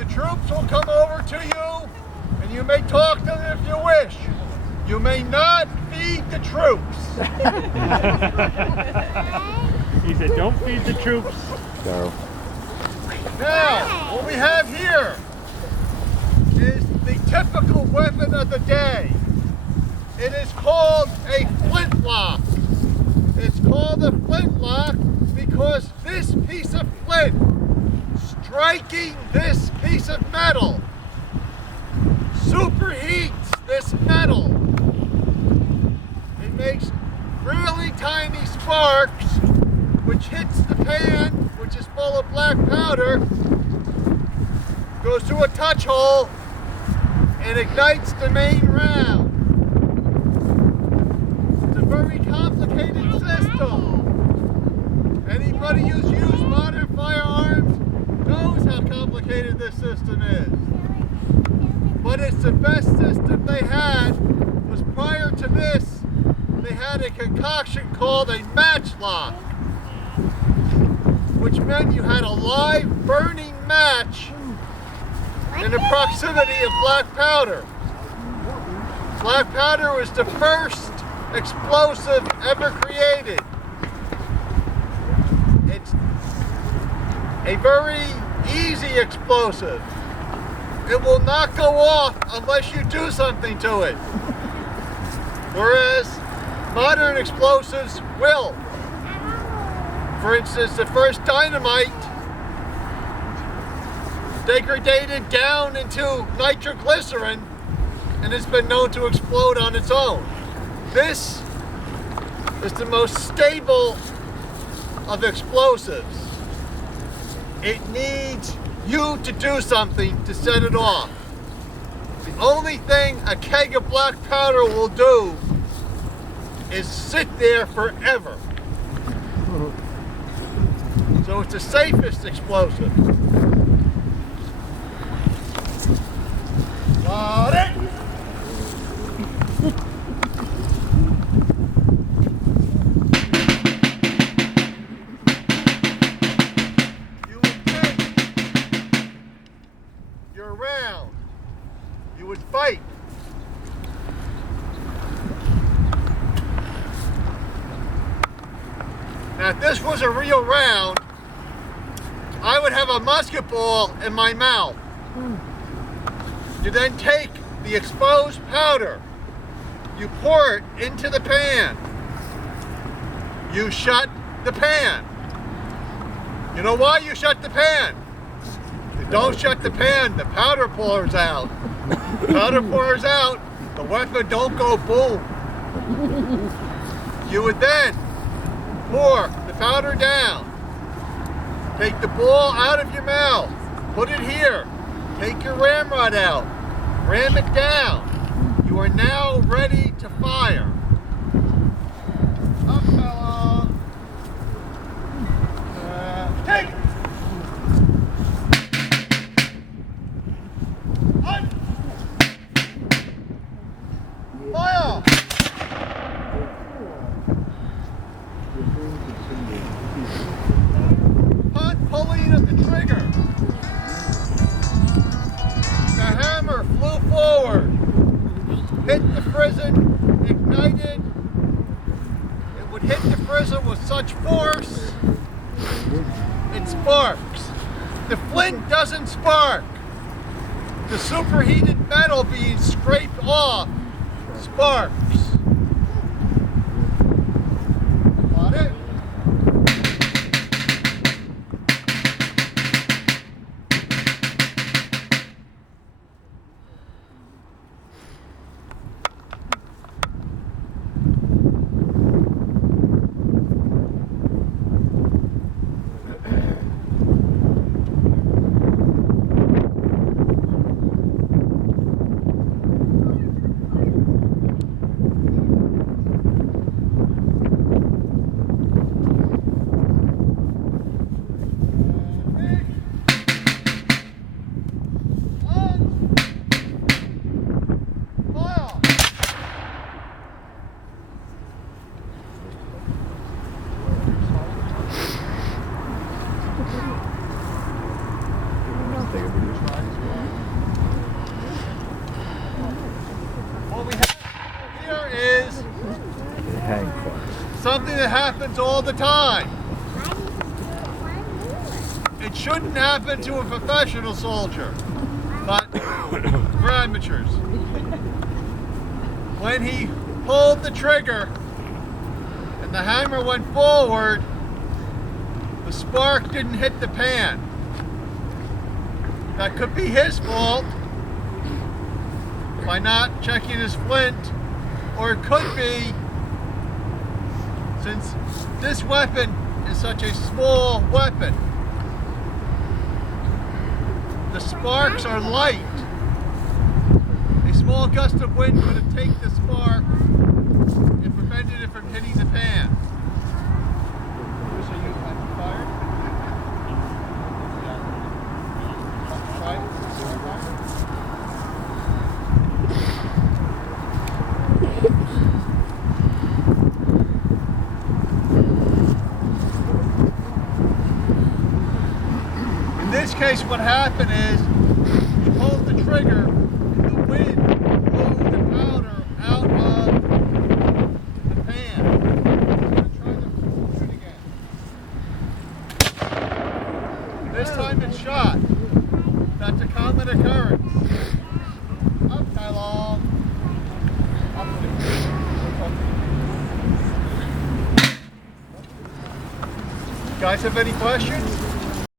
The troops will come over to you, and you may talk to them if you wish. You may not feed the troops. He said, don't feed the troops. No. Now, what we have here is the typical weapon of the day. It is called a flintlock. It's called a flintlock because this piece of flint, striking this piece of metal, superheats this metal. It makes really tiny sparks, which hits the pan, which is full of black powder, goes through a touch hole, and ignites the main round. It's a very complicated system. Anybody who's used modern firearms knows how complicated this system is. But it's the best system they had. Was prior to this, they had a concoction called a matchlock, which meant you had a live burning match in the proximity of black powder. Black powder was the first explosive ever created. It's a very easy explosive. It will not go off unless you do something to it. Whereas modern explosives will. For instance, the first dynamite degraded down into nitroglycerin and has been known to explode on its own. This is the most stable of explosives. It needs you to do something to set it off. The only thing a keg of black powder will do is sit there forever. So it's the safest explosive. Got it! You would think you're around. You would fight. Now, if this was a real round, I would have a musket ball in my mouth. You then take the exposed powder, you pour it into the pan, you shut the pan. You know why you shut the pan? You don't shut the pan, the powder pours out. The powder pours out, the weapon don't go boom. You would then pour the powder down. Take the ball out of your mouth. Put it here. Take your ramrod out. Ram it down. You are now ready to fire. Up, fella. Take it. Up. Fire. Pulling of the trigger. The hammer flew forward, hit the frizzen, ignited. It would hit the frizzen with such force, it sparks. The flint doesn't spark. The superheated metal being scraped off sparks. Got it? something that happens all the time. It shouldn't happen to a professional soldier, but for amateurs. When he pulled the trigger and the hammer went forward, the spark didn't hit the pan. That could be his fault by not checking his flint, or it could be, since this weapon is such a small weapon, the sparks are light. A small gust of wind could have taken the spark and prevented it from hitting the pan. So you have fired? In this case, what happened is you pulled the trigger and the wind blew the powder out of the pan. I'm going to try to shoot again. This time it's shot. That's a common occurrence. Up how long? Guys have any questions?